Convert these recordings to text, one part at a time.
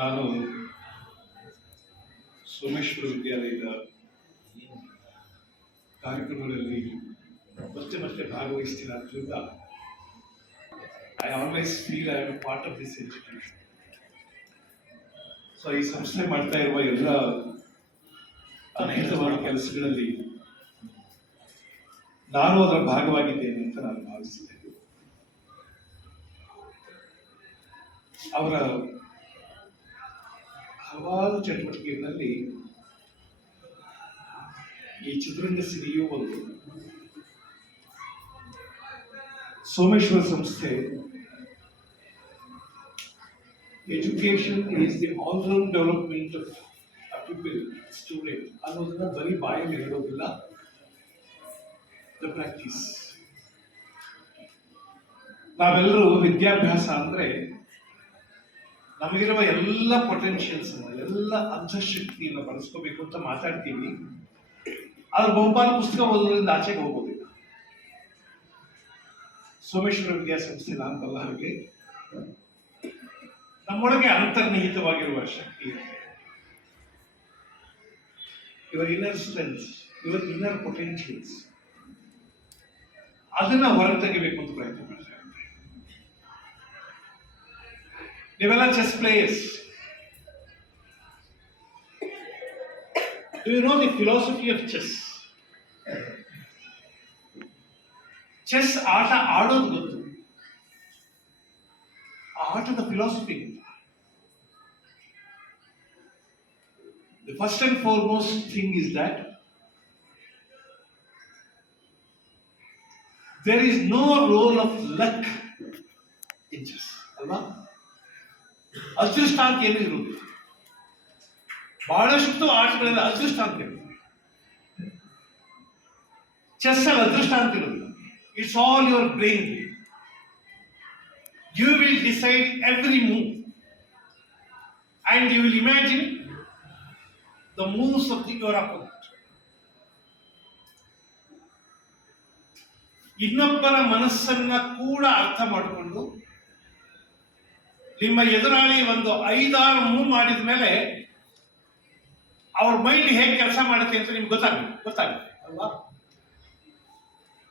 ನಾನು ಸೋಮೇಶ್ವರ ವಿದ್ಯಾಲಯದ ಕಾರ್ಯಕ್ರಮಗಳಲ್ಲಿ ಮತ್ತೆ ಭಾಗವಹಿಸ್ತೀನಿ. ಆದ್ದರಿಂದ I always feel I am part of this institution. So ಈ ಸಂಸ್ಥೆ ಮಾಡ್ತಾ ಇರುವ ಎಲ್ಲ ಅನೇಕವಾದ ಕೆಲಸಗಳಲ್ಲಿ ನಾನು ಅದರ ಭಾಗವಾಗಿದ್ದೇನೆ ಅಂತ ನಾನು ಭಾವಿಸಿದ್ದೇನೆ. ಅವರ ಹಲವಾರು ಚಟುವಟಿಕೆಗಳಲ್ಲಿ ಈ ಚದುರಂಗ ಸಿರಿಯೂ ಒಂದು. ಸೋಮೇಶ್ವರ ಸಂಸ್ಥೆ education is the all-round development of people, student ಅನ್ನೋದನ್ನ ಬರೀ ಬಾಯಲ್ಲಿ ಹೇಳೋದಿಲ್ಲ, ದ ಪ್ರಾಕ್ಟೀಸ್. ನಾವೆಲ್ಲರೂ ವಿದ್ಯಾಭ್ಯಾಸ ಅಂದ್ರೆ ನಮಗಿರುವ ಎಲ್ಲ ಪೊಟೆನ್ಷಿಯಲ್ಸ್ ಎಲ್ಲ ಅಂತಃಶಕ್ತಿಯನ್ನು ಬಳಸ್ಕೋಬೇಕು ಅಂತ ಮಾತಾಡ್ತೀವಿ. ಆದ್ರೆ ಬಹುಪಾಲು ಪುಸ್ತಕ ಓದೋದ್ರಿಂದ ಆಚೆಗೆ ಹೋಗೋದಿಲ್ಲ. ಸೋಮೇಶ್ವರ ವಿದ್ಯಾಸಂಸ್ಥೆ ನಾನು ಬಲ್ಲ ಹಾಗೆ ನಮ್ಮೊಳಗೆ ಅಂತರ್ನಿಹಿತವಾಗಿರುವ ಶಕ್ತಿ ಇದೆ. Your inner strength, your inner potentials, ಅದನ್ನ ಹೊರತೆಗೆಬೇಕು ಅಂತ ಪ್ರಯತ್ನ ಮಾಡ್ತಾರೆ. ನೀವೆಲ್ಲ chess players. Do you know the philosophy of chess? Chess ಆಟ ಆಡೋದು ಗೊತ್ತು, ಆ ಆಟದ ಫಿಲಾಸಫಿ ಗೊತ್ತು. The first and foremost thing is that there is no role of luck in chess. ಅಲ್ವಾ? ಅದೃಷ್ಟ ಅಂತ ಏನು ಇರುವುದು. ಬಹಳಷ್ಟು ಆಟಗಳಲ್ಲಿ ಅದೃಷ್ಟ ಅಂತ ಇರುತ್ತೆ. ಚೆಸ್ ಅಲ್ಲಿ ಅದೃಷ್ಟ ಅಂತ ಇರೋದಿಲ್ಲ. It's all your brain. You will decide every move and you will imagine the moves of your opponent. ಇನ್ನೊಬ್ಬರ ಮನಸ್ಸನ್ನ ಕೂಡ ಅರ್ಥ ಮಾಡಿಕೊಂಡು ನಿಮ್ಮ ಎದುರಾಳಿ ಒಂದು 5-6 ಮೂವ್ ಮಾಡಿದ ಮೇಲೆ ಅವ್ರ ಮೈಂಡ್ ಹೇಗೆ ಕೆಲಸ ಮಾಡುತ್ತೆ ಅಂತ ನಿಮ್ಗೆ ಗೊತ್ತಾಗುತ್ತೆ ಅಲ್ವಾ?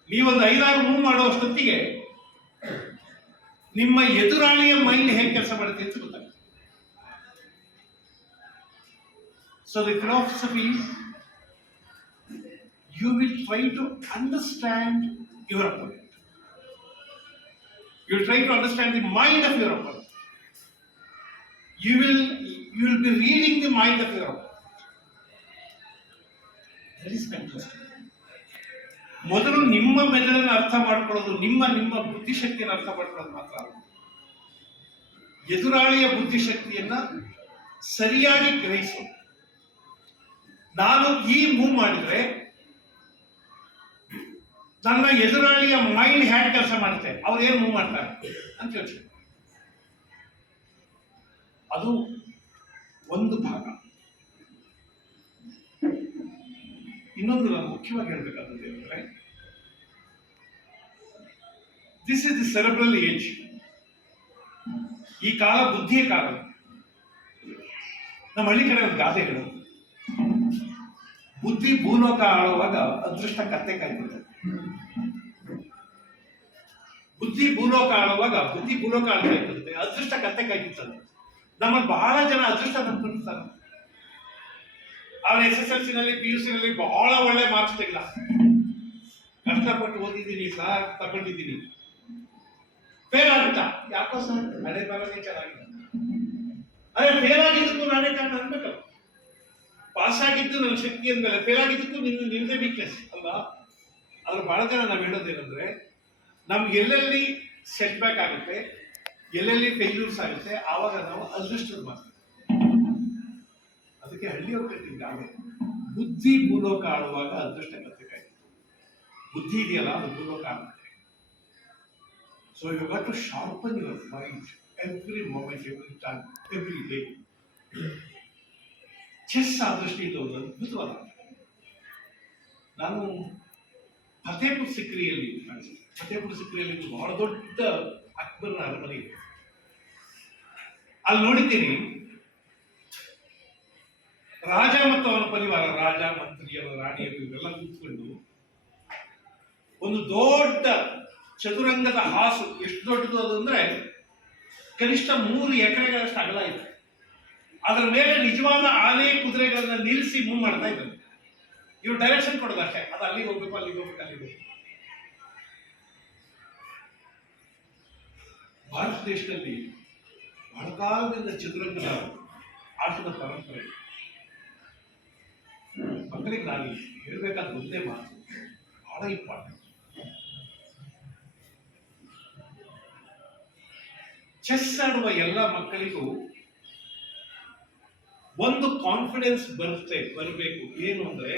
ನೀವೊಂದು 5-6 ಮೂವ್ ಮಾಡುವಷ್ಟೊತ್ತಿಗೆ ನಿಮ್ಮ ಎದುರಾಳಿಯ ಮೈಂಡ್ ಹೇಗೆ ಕೆಲಸ ಮಾಡುತ್ತೆ ಅಂತ ಗೊತ್ತಾಗುತ್ತೆ. So the philosophy, you will try to understand your opponent. You will try to understand the mind of your opponent. You will be reading the mind of your opponent. That is fantastic. ಮೊದಲು ನಿಮ್ಮ ಮೆದುಳನ್ನು ಅರ್ಥ ಮಾಡ್ಕೊಳ್ಳೋದು, ನಿಮ್ಮ ಬುದ್ಧಿಶಕ್ತಿಯನ್ನು ಅರ್ಥ ಮಾಡ್ಕೊಳ್ಳೋದು ಮಾತ್ರ ಅಲ್ಲ, ಎದುರಾಳಿಯ ಬುದ್ಧಿಶಕ್ತಿಯನ್ನ ಸರಿಯಾಗಿ ಗ್ರಹಿಸೋದು. ನಾನು ಈ ಮೂವ್ ಮಾಡಿದ್ರೆ ನನ್ನ ಎದುರಾಳಿಯ ಮೈಂಡ್ ಹ್ಯಾಕ್ ಕೆಲಸ ಮಾಡುತ್ತೆ, ಅವ್ರು ಏನು ಮೂವ್ ಮಾಡ್ತಾರೆ ಅಂತ ಯೋಚನೆ. ಅದು ಒಂದು ಭಾಗ. ಇನ್ನೊಂದು ನಾನು ಮುಖ್ಯವಾಗಿ ಹೇಳಬೇಕಾದದ್ದು ಏನಂದ್ರೆ, this is the cerebral age. ಈ ಕಾಲ ಬುದ್ಧಿಯ ಕಾಲ. ನಮ್ಮ ಹಳ್ಳಿ ಕಡೆ ಒಂದು ಗಾದೆ ಹೇಳೋದು, ಬುದ್ಧಿ ಭೂಲೋಕ ಆಳುವಾಗ ಅದೃಷ್ಟ ಕತ್ತೆ ಕಾಯ್ತಿರ್ತದೆ. ಬುದ್ಧಿ ಭೂಲೋಕ ಆಳುವಾಗ ಬುದ್ಧಿ ಭೂಲೋಕ ಆಳ್ತಾ ಇರ್ತದೆ, ಅದೃಷ್ಟ ಕತ್ತೆ ಕಾಯ್ತಿರ್ತದೆ. ನಮ್ಮಲ್ಲಿ ಬಹಳ ಜನ ಅದೃಷ್ಟ ತಂದ್ಕೊಂಡಿರ್ತಾರೆ. ಅವ್ರ SSLC ನಲ್ಲಿ PUC ನಲ್ಲಿ ಬಹಳ ಒಳ್ಳೆ ಮಾರ್ಕ್ಸ್ ತೆಗೆದ, ಕಷ್ಟಪಟ್ಟು ಓದಿದ್ದೀನಿ ಸರ್, ತಗೊಂಡಿದ್ದೀನಿ, ಫೇಲ್ ಆಗುತ್ತಾ? ಯಾಕೋ ಸರ್ ಹಳೆ ಬರನೇ ಚೆನ್ನಾಗಿದೆ. ಅದೇ ಫೇಲ್ ಆಗಿದ್ದಕ್ಕೂ ನಾನೇ ಕಾರಣ ಅನ್ಬೇಕಲ್ಲ. ಪಾಸ್ ಆಗಿದ್ದು ನನ್ನ ಶಕ್ತಿ ಅಂದ್ಮೇಲೆ ಫೇಲ್ ಆಗಿದ್ದಕ್ಕೂ ನಿಮ್ದೇ ವೀಕ್ನೆಸ್ ಅಲ್ವಾ? ಅದ್ರ ಬಹಳ ಜನ ನಾವು ಹೇಳೋದೇನಂದ್ರೆ, ನಮ್ಗೆ ಎಲ್ಲೆಲ್ಲಿ ಸೆಟ್ ಬ್ಯಾಕ್ ಆಗುತ್ತೆ, ಎಲ್ಲೆಲ್ಲಿ ಫೇಲ್ಯೂರ್ಸ್ ಆಗುತ್ತೆ, ಆವಾಗ ನಾವು ಅದೃಷ್ಟದ ಮಾಡ್ತೀವಿ. ಅದಕ್ಕೆ ಹಳ್ಳಿಯವ್ರ ಕಟ್ಟಿದ್ದಾಗ ಬುದ್ಧಿ ಭೂಲೋಕ ಆಡುವಾಗ ಅದೃಷ್ಟ ಕತ್ತಕಾಯಿ. ಬುದ್ಧಿ ಇದೆಯಲ್ಲ, ಅದು ಭೂಲೋಕ ಆಗುತ್ತೆ. So you got to sharpen your mind every moment, every time, every day. Chess ಆ ದೃಷ್ಟಿಯಿಂದ ಒಂದು ಅದ್ಭುತವಾದ. ನಾನು ಫತೇಪುರ್ ಸಿಕ್ರಿಯಲ್ಲಿ ಬಹಳ ದೊಡ್ಡ ಅಕ್ಬರ್ನ ಅರಮನೆ ಇದೆ. ಅಲ್ಲಿ ನೋಡಿದ್ದೀನಿ ರಾಜ ಮತ್ತು ಅವನ ಪರಿವಾರ, ರಾಜ, ಮಂತ್ರಿಯರು, ರಾಣಿಯರು ಇವೆಲ್ಲ ಕೂತ್ಕೊಂಡು ಒಂದು ದೊಡ್ಡ ಚದುರಂಗದ ಹಾಸು, ಎಷ್ಟು ದೊಡ್ಡದು ಅದು ಅಂದ್ರೆ ಕನಿಷ್ಠ 3 ಎಕರೆಗಳಷ್ಟು ಅಗಲ ಇದೆ. ಅದರ ಮೇಲೆ ನಿಜವಾದ ಆನೆ ಕುದುರೆಗಳನ್ನ ನಿಲ್ಲಿಸಿ ಮೂವ್ ಮಾಡ್ತಾ ಇದ್ದಾರೆ. ಇವ್ರು ಡೈರೆಕ್ಷನ್ ಕೊಡೋದು ಅಷ್ಟೇ, ಅದು ಅಲ್ಲಿಗೆ ಹೋಗ್ಬೇಕು, ಅಲ್ಲಿಗೆ ಹೋಗ್ಬೇಕು, ಅಲ್ಲಿಗೆ ಹೋಗ್ಬೇಕು. ಭಾರತ ದೇಶದಲ್ಲಿ ಬಹಳ ಕಾಲದಿಂದ ಚದುರಂಗದ ಆಟದ ಪರಂಪರೆ. ಮಕ್ಕಳಿಗೆ ನಾನು ಹೇಳ್ಬೇಕಾದ ಒಂದೇ ಮಾತು, ಬಹಳ ಇಂಪಾರ್ಟೆಂಟ್. ಚೆಸ್ ಆಡುವ ಎಲ್ಲ ಮಕ್ಕಳಿಗೂ ಒಂದು ಕಾನ್ಫಿಡೆನ್ಸ್ ಬರಬೇಕು. ಏನು ಅಂದ್ರೆ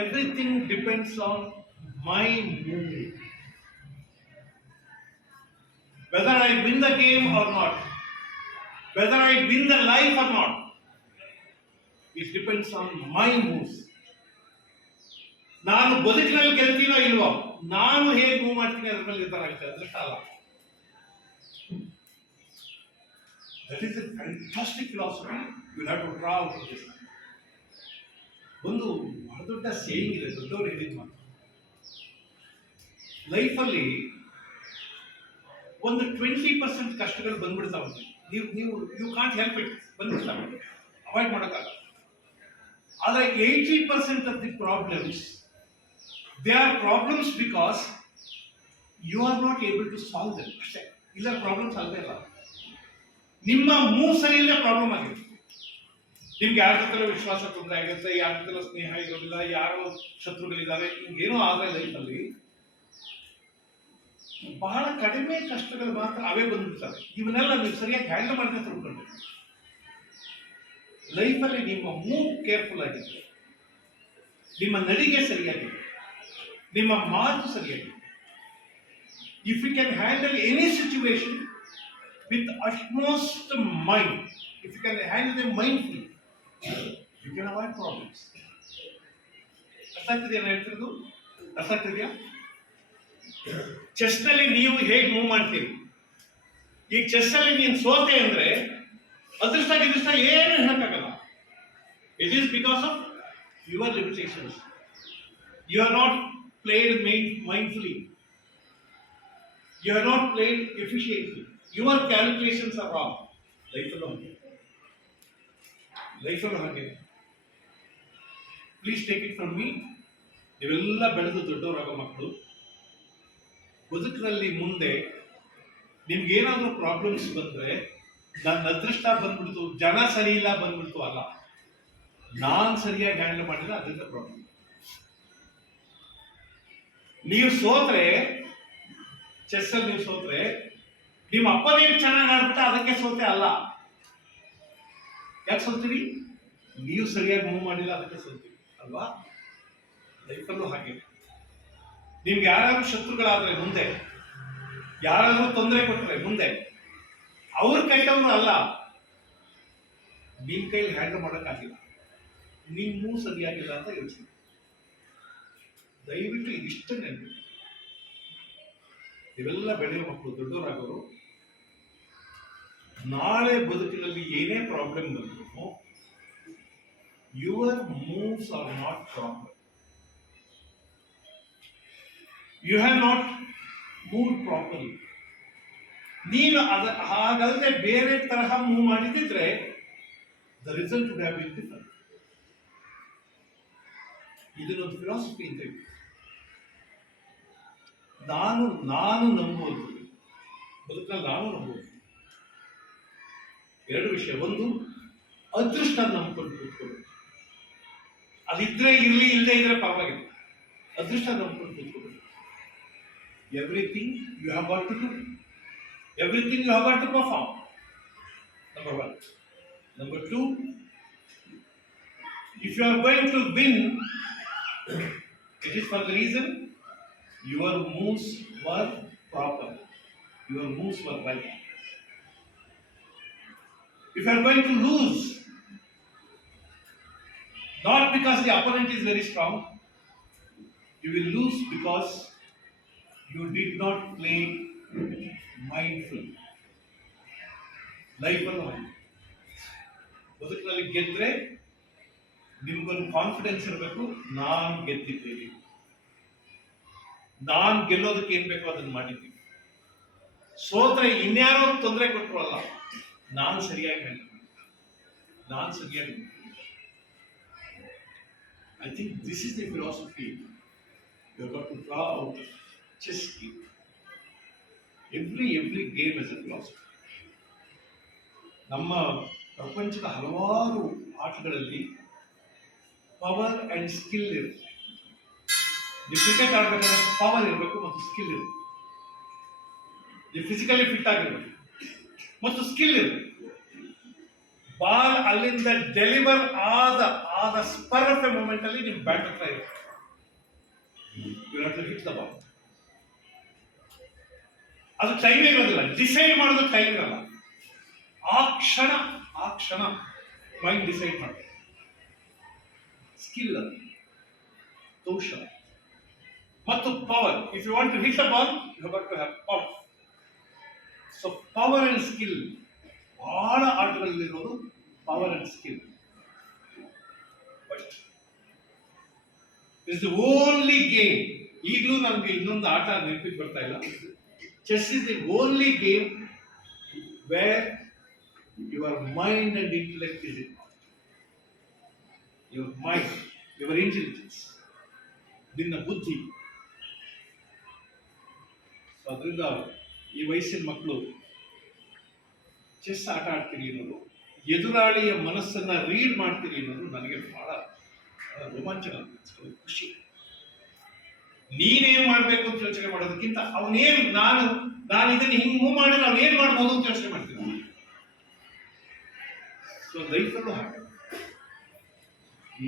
everything depends on my move. Whether I win the game or not, whether I win the life or not, it depends on my moves. ನಾನು ಬದುಕಿನಲ್ಲಿ ಗೆಲ್ತೀನೋ ಇಲ್ವೋ, ನಾನು ಹೇಗೆ ಮೂವ್ ಮಾಡ್ತೀನಿ ಅದ್ರ ಮೇಲೆ ನಿರ್ಧಾರ ಆಗ್ತದೆ, ಅದೃಷ್ಟ ಅಲ್ಲ. That is a fantastic philosophy. You will have to draw out of this. ಒಂದು ಬಹಳ ದೊಡ್ಡ ಸೇಯಿಂಗ್ ಇದೆ, ದೊಡ್ಡವರು ಹೇಳಿದ ಮಾತು. ಲೈಫಲ್ಲಿ ಒಂದು 20% ಕಷ್ಟಗಳು ಬಂದ್ಬಿಡ್ತಾವೆ. ನೀವು ಯು ಕಾಂಟ್ ಹೆಲ್ಪ್ ಇಟ್, ಬಂದ್ಬಿಡ್ತಾವೆ, ಅವಾಯ್ಡ್ ಮಾಡೋಕ್ಕಾಗಲ್ಲ. ಆದರೆ 80% of the problems, they are problems because you are not able to solve them ಅಷ್ಟೇ. ಇಲ್ಲ ಪ್ರಾಬ್ಲಮ್ಸ್ ಅಲ್ಲದೆ ಇಲ್ಲ, ನಿಮ್ಮ ಮೂವ್ ಸರಿ ಇಲ್ಲ ಪ್ರಾಬ್ಲಮ್ ಆಗಿದೆ. ನಿಮ್ಗೆ ಯಾರ ಜೊತೆ ವಿಶ್ವಾಸ ತೊಂದರೆ ಆಗುತ್ತೆ, ಯಾರ ಜೊತೆ ಸ್ನೇಹ ಇರೋದಿಲ್ಲ, ಯಾರೋ ಶತ್ರುಗಳಿದ್ದಾರೆ, ಹಿಂಗೇನೋ ಆದ್ರೆ ಲೈಫಲ್ಲಿ ಬಹಳ ಕಡಿಮೆ ಕಷ್ಟಗಳು ಮಾತ್ರ ಅವೇ ಬಂದ್ಬಿಡ್ತವೆ. ಇವನ್ನೆಲ್ಲ ನೀವು ಸರಿಯಾಗಿ ಹ್ಯಾಂಡಲ್ ಮಾಡಿದ್ರೆ ತಿಳ್ಕೊಂಡು ಲೈಫಲ್ಲಿ ನಿಮ್ಮ ಮೂವ್ ಕೇರ್ಫುಲ್ ಆಗಿದೆ, ನಿಮ್ಮ ನಡಿಗೆ ಸರಿಯಾಗಿದೆ, ನಿಮ್ಮ ಮಾತು ಸರಿಯಾಗಿದೆ. If you can handle any situation with utmost mind, if you can handle them mindfully, you can avoid problems. ಅರ್ಥ ಆಗ್ತಿದೆಯಾ ನಾನು ಹೇಳ್ತಿರೋದು? ಅರ್ಥ ಆಗ್ತಿದೆಯಾ? ಚೆಸ್ನಲ್ಲಿ ನೀವು ಹೇಗೆ ಮೂವ್ ಮಾಡ್ತೀರಿ? ಈ ಚೆಸ್ನಲ್ಲಿ ನೀನು ಸೋತೆ ಅಂದ್ರೆ ಅದೃಷ್ಟ ಗಿದೃಷ್ಟ ಏನು ಹೇಳಕ್ಕಾಗಲ್ಲ. It is because of your limitations. You are not played mindfully, you are not played efficiently. Your calculations are wrong. Life ಹಾಗೆ. Please take it from me. ನೀವೆಲ್ಲ ಬೆಳೆದು ದೊಡ್ಡವರಾಗೋ ಮಕ್ಕಳು, ಬದುಕಿನಲ್ಲಿ ಮುಂದೆ ನಿಮ್ಗೇನಾದ್ರೂ ಪ್ರಾಬ್ಲಮ್ಸ್ ಬಂದ್ರೆ ನನ್ನ ಅದೃಷ್ಟ ಬಂದ್ಬಿಡ್ತು, ಜನ ಸರಿ ಇಲ್ಲ ಬಂದ್ಬಿಡ್ತು ಅಲ್ಲ, ನಾನು ಸರಿಯಾಗಿ ಹ್ಯಾಂಡಲ್ ಮಾಡಿದ್ರೆ ಅದರಿಂದ ಪ್ರಾಬ್ಲಮ್. ನೀವು ಸೋತ್ರೆ, ಚೆಸ್ಸಲ್ಲಿ ನೀವು ಸೋತ್ರೆ ನಿಮ್ಮ ಅಪ್ಪ ನೀವು ಚೆನ್ನಾಗಿ ಆಡ್ಬಿಟ್ಟ ಅದಕ್ಕೆ ಸೋತೆ ಅಲ್ಲ. ಯಾಕೆ ಸೋಲ್ತೀರಿ? ನೀವು ಸರಿಯಾಗಿ ಮೂವ್ ಮಾಡಿಲ್ಲ ಅದಕ್ಕೆ ಸೋಲ್ತೀವಿ ಅಲ್ವಾ? ಲೈಫಲ್ಲೂ ಹಾಗೆ. ನಿಮ್ಗೆ ಯಾರಾದ್ರೂ ಶತ್ರುಗಳಾದ್ರೆ ಮುಂದೆ, ಯಾರಾದ್ರೂ ತೊಂದರೆ ಕೊಟ್ಟರೆ ಮುಂದೆ, ಅವ್ರ ಕೆಟ್ಟವರು ಅಲ್ಲ, ನಿಮ್ ಕೈಲಿ ಹ್ಯಾಂಡಲ್ ಮಾಡೋಕ್ಕಾಗಿಲ್ಲ, ನಿಮ್ ಮೂವ್ ಸರಿಯಾಗಿಲ್ಲ ಅಂತ ಯೋಚನೆ. ದಯವಿಟ್ಟು ಇದಿಷ್ಟು ನೆನಪು. ಇವೆಲ್ಲ ಬೆಳೆಯುವ ಮಕ್ಕಳು, ದೊಡ್ಡವರಾಗೋರು, ನಾಳೆ ಬದುಕಿನಲ್ಲಿ ಏನೇ ಪ್ರಾಬ್ಲಮ್ ಬಂದ್ರು your moves are not proper. You have not move properly. ನೀನು ಹಾಗಲ್ಲದೆ ಬೇರೆ ತರಹ ಮೂವ್ ಮಾಡಿದ್ರೆ the result would have been different. ಇದನ್ನೊಂದು ಫಿಲಾಸಫಿ ಅಂತ ಇದೆ. ನಾನು ನಂಬೋದು, ಬದುಕಲ್ಲಿ ನಾನು ನಂಬೋದು ಎರಡು ವಿಷಯ. ಒಂದು, ಅದೃಷ್ಟ ನಂಬ್ಕೊಂಡು ಕೂತ್ಕೊಳ್ಳೋದು, ಅದಿದ್ರೆ ಇರಲಿ, ಇಲ್ಲದೆ ಇದ್ರೆ ಪರವಾಗಿಲ್ಲ, ಅದೃಷ್ಟ ನಂಬ್ಕೊಂಡು ಕೂತ್ಕೊಳ್ಳೋದು. Everything you have got to do, everything you have got to perform. Number 1. Number 2, if you are going to win, it is for the reason your moves were proper, your moves were right. If you are going to lose, not because the opponent is very strong, you will lose because you did not play mindfully. Life alone. ಬದುಕಿನಲ್ಲಿ ಗೆದ್ರೆ ನಿಮ್ಗೊಂದು confidence ಇರಬೇಕು, ನಾನು ಗೆದ್ದಿದ್ದೇನೆ, ನಾನು ಗೆಲ್ಲೋದಕ್ಕೆ ಏನ್ ಬೇಕೋ ಅದನ್ನ ಮಾಡಿದ್ದೀನಿ. ಸೋತ್ರೆ ಇನ್ಯಾರೋ ತೊಂದರೆ ಕೊಟ್ಟರು ಅಲ್ಲ, ನಾನು ಸರಿಯಾಗಿ ಹೇಳ್ತೀನಿ, ನಾನು ಸರಿಯಾಗಿ. I think this is the philosophy you have got to draw out of chess game. Every game is a philosophy. ನಮ್ಮ ಪ್ರಪಂಚದ ಹಲವಾರು ಆಟಗಳಲ್ಲಿ ಪವರ್ ಅಂಡ್ ಸ್ಕಿಲ್ ಇರುತ್ತೆ. ನೀವು ಕ್ರಿಕೆಟ್ ಆಡ್ಬೇಕಾದ್ರೆ ಪವರ್ ಇರಬೇಕು ಮತ್ತು ಸ್ಕಿಲ್ ಇರಬೇಕು. ನೀವು ಫಿಸಿಕಲಿ ಫಿಟ್ ಆಗಿರ್ಬೇಕು ಮತ್ತು ಸ್ಕಿಲ್ ಇರಬೇಕು. ಬಾಲ್ ಅಲ್ಲಿಂದ ಡೆಲಿವರ್ ಆದ ಸ್ಪರ್ ಆಫ್ ಎ ಮೂಮೆಂಟ್ ಅಲ್ಲಿ ನಿಮ್ ಬ್ಯಾಟ್ ಹತ್ರ ಇರುತ್ತೆ. You have to hit the ball. ಅದು ಟೈಮ್ ಇರೋದಿಲ್ಲ, ಡಿಸೈಡ್ ಮಾಡೋದು ಟೈಮ್ ಇರಲ್ಲ. ಆ ಕ್ಷಣ ಮೈಂಡ್ ಡಿಸೈಡ್ ಮಾಡ್ತಾರೆ. ಸ್ಕಿಲ್ ಅದು, ಕೌಶಲ ಮತ್ತು power. If you want to hit the ball you have got to have power. So power and skill ಬಹಳ ಆಟಗಳಲ್ಲಿರೋದು power and skill. But it's the only game. ಈಗಲೂ ನಮ್ಗೆ ಇನ್ನೊಂದು ಆಟ ನೆನಪಿಗೆ ಬರ್ತಾ ಇಲ್ಲ. Chess is the only game where your mind and intellect is involved. Your mind, your intelligence, ನಿನ್ನ ಬುದ್ಧಿ. ಅದರಿಂದ ಈ ವಯಸ್ಸಿನ ಮಕ್ಕಳು ಚೆಸ್ ಆಟ ಆಡ್ತೀರಿ ಅನ್ನೋದು, ಎದುರಾಳಿಯ ಮನಸ್ಸನ್ನ ರೀಡ್ ಮಾಡ್ತೀರಿ ಅನ್ನೋದು ನನಗೆ ಬಹಳ ರೋಮಾಂಚನ, ಖುಷಿ. ನೀನೇನ್ ಮಾಡ್ಬೇಕು ಅಂತ ಯೋಚನೆ ಮಾಡೋದಕ್ಕಿಂತ ಅವನೇನ್ ನಾನು ಇದನ್ನ ಹಿಂಗ್ ಮೂವ್ ಮಾಡಿದ್ರೆ ಅವ್ನೇನ್ ಮಾಡ್ಬೋದು ಅಂತ ಯೋಚನೆ ಮಾಡ್ತೀನಿ. ಸೊ ಲೈಫಲ್ಲೂ ಹಾಗೆ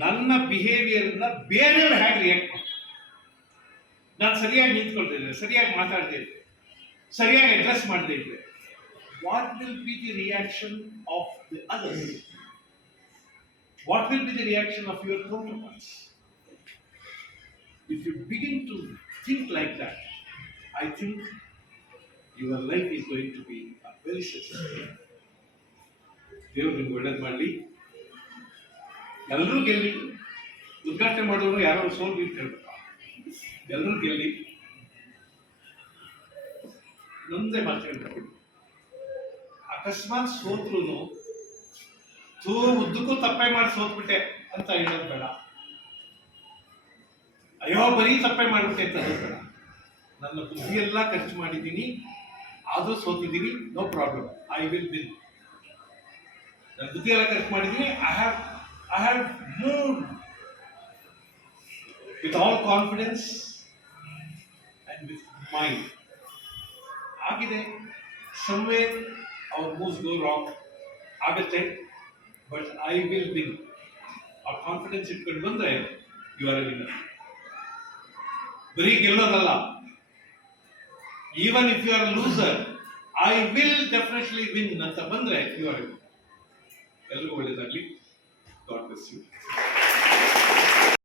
ನನ್ನ ಬಿಹೇವಿಯರ್ ಬೇರೆಯವ್ರು ಹೇಗೆ ರಿಯಾಕ್ಟ್ ಮಾಡ್ತಾರೆ. ನಾನು ಸರಿಯಾಗಿ ನಿಂತ್ಕೊಳ್ತಿದ್ದೆ, ಸರಿಯಾಗಿ ಮಾತಾಡ್ತಾ ಇದ್ದೆ, ಸರಿಯಾಗಿ ಅಡ್ರೆಸ್ ಮಾಡದೇ ಇದ್ದೆ, what will be the reaction of the others? What will be the reaction of your counterparts? If you begin to think like that, I think your life is going to be a very successful. ದೇವರು ನಿಮ್ಗೆ ಒಳ್ಳೇದು ಮಾಡಲಿ, ಎಲ್ಲರೂ ಗೆಲ್ಲಿ. ಉದ್ಘಾಟನೆ ಮಾಡೋರು ಯಾರೋ ಸೋಲ್ವಿ ಅಂತ ಹೇಳ್ಬೇಕು, ಎಲ್ಲರೂ ಗೆಲ್ಲಿ. ನೊಂದೇ ಮಾತು ಹೇಳ್ಬೇಕು, ಅಕಸ್ಮಾತ್ ಸೋತ್ರು ಉದ್ದಕ್ಕೂ ತಪ್ಪೆ ಮಾಡಿ ಸೋತ್ಬಿಟ್ಟೆ ಅಂತ ಹೇಳೋದು ಬೇಡ. ಅಯ್ಯೋ ಬರೀ ತಪ್ಪೆ ಮಾಡ್ಬಿಟ್ಟೆ ಅಂತ ಹೇಳೋದು ಬೇಡ. ನನ್ನ ಬುದ್ಧಿಯೆಲ್ಲ ಖರ್ಚು ಮಾಡಿದ್ದೀನಿ, ಆದರೂ ಸೋತಿದ್ದೀನಿ, no problem, I will win. ನನ್ನ ಬುದ್ಧಿಯೆಲ್ಲ ಖರ್ಚು ಮಾಡಿದ್ದೀನಿ, I have moved with all confidence and with mind. ಆಗಿದೆ, somewhere our moves go wrong, ಆಗುತ್ತೆ, ಬಟ್ ಐ ವಿಲ್ ವಿನ್. ಆ ಕಾನ್ಫಿಡೆನ್ಸ್ ಇಟ್ಕೊಂಡು ಬಂದ್ರೆ ಯು ಆರ್ ಎ ವಿನ್ನರ್. ಬರೀ ಗೆಲ್ಲೋದಲ್ಲ, even if you are loser, I will definitely win ಅಂತ ಬಂದ್ರೆ you are a winner. ಎಲ್ರಿಗೂ ಒಳ್ಳೆಯದಾಗಲಿ. God bless you.